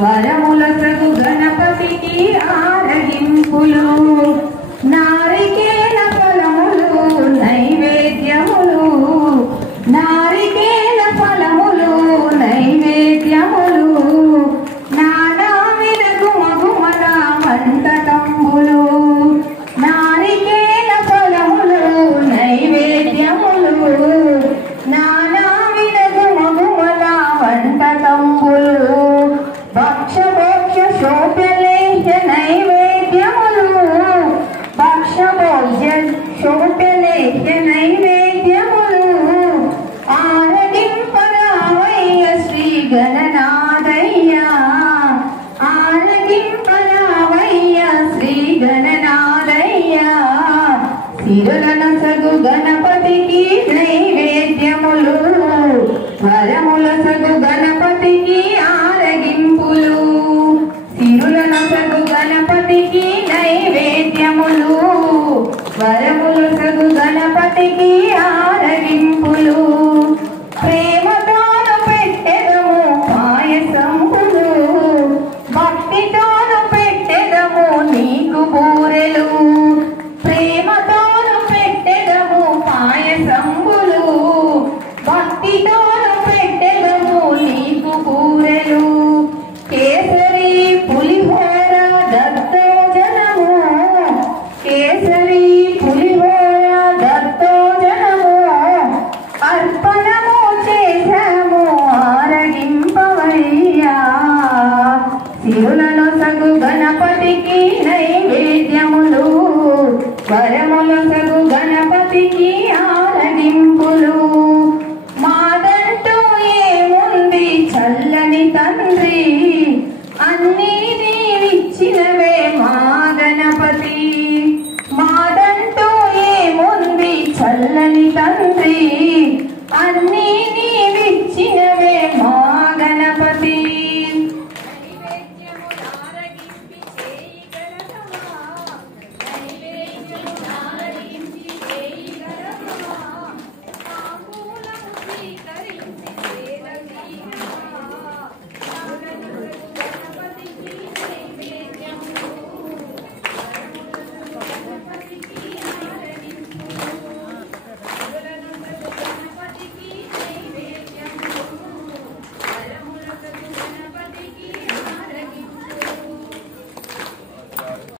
వరములసగు గణపతికి ఆరగింపులు నారికేల ఫలములు నైవేద్యములు నారికేల ఫలములు నైవేద్యములు నానా విధగు మగుమల వంటకంబులు నారికేల ఫలములు నైవేద్యములు నానా విధగు మగుమల వంటకంబులు భక్షభోక్ష శోభలేహ్య నైవేద్యములు భక్షభోక్ష శోభలేహ్య నైవేద్యములు ఆరగింపరావయ్య శ్రీ గణనాథయ్య ఆరగింపరావయ్య శ్రీ గణనాథయ్య సిరులనసగు గణపతికి నైవేద్యములు వరములసగు గణపతికి ఆరగింపులు సిరులనసగు గణపతికి నైవేద్యములు వరములసగు గణపతికి ఆరగింపులు ప్రేమతోను పెట్టెదము పాయసంబులు భక్తితోను పెట్టెదము నీకు బూరెలు ప్రేమతోను పెట్టెదము పాయసంబులు భక్తితోను పెట్టెదము నీకు బూరెలు కేసరి పులిహోర దత్తోజనము కేసరి పులిహోర దత్తోజనము అర్పణము చేశాము ఆరగింపవయ్యా సిరులనొసగు గణపతికి నైవేద్యములు వరములొసగు గణపతికి ఆరగింపులు మాదంటూ ఏముంది చల్లని తండ్రి అన్నీ